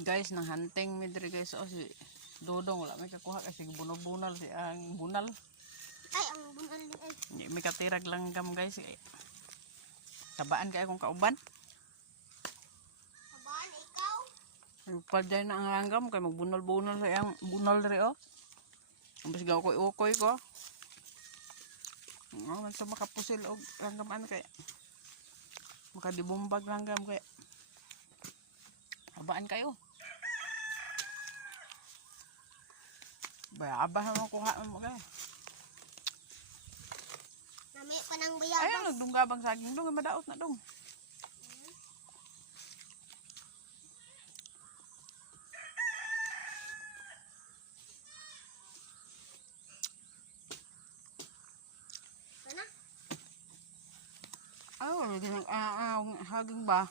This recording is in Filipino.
Guys, nang hunting mi diri guys. O si Dodong wala may kakuha kasi bunal-bunal si ang bunal. Ay, ang bunal ni ay. Hindi may katirag langgam guys. Tabaan kay akong kauban. Sabaan, ikaw? Pagday na ang langgam kay magbunal-bunal sa ang bunal diri o. Ang basigaw ko ukoy ko. Man sa makapusil og langgaman kay makadibumbag langgam kay abaan kayo. Bayabas naman kuha mo guys. Nami pa ng Ay, bayabas. nagdunggabang saging dong, madaot na dong. Ano? Ay, wala din ang haging ba?